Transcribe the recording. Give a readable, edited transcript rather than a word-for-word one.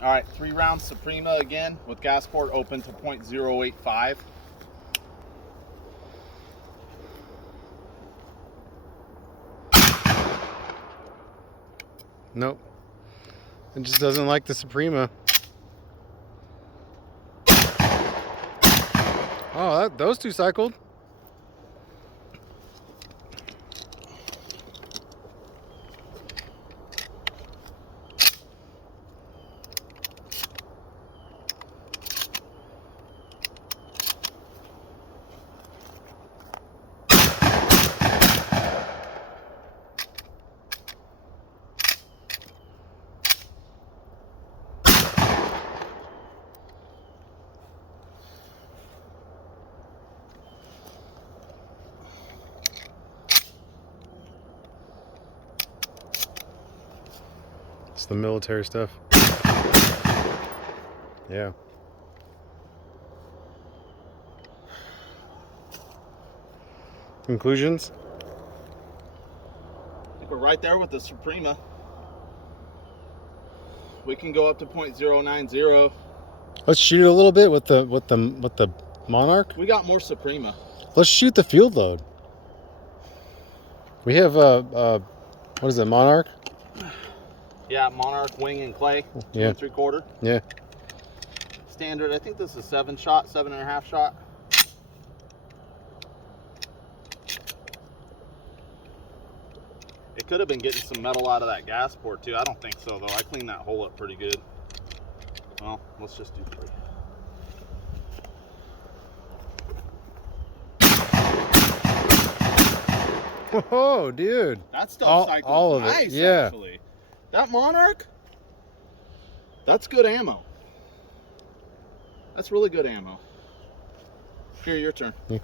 All right, 3 rounds Suprema again with gas port open to .085. Nope. It just doesn't like the Suprema. Oh, those two cycled. It's the military stuff. Yeah. Conclusions? I think we're right there with the Suprema. We can go up to .090. Let's shoot it a little bit with the Monarch. We got more Suprema. Let's shoot the field load. We have what is it, Monarch? Yeah, Monarch wing and clay, 2 Yeah. 3/4. Yeah. Standard. I think this is 7-shot, 7.5 shot. It could have been getting some metal out of that gas port too. I don't think so though. I cleaned that hole up pretty good. Well, let's just do 3. Whoa, dude. That stuff cycles all of it. nice, Yeah. actually. That Monarch, that's good ammo. That's really good ammo. Here, your turn. Yeah.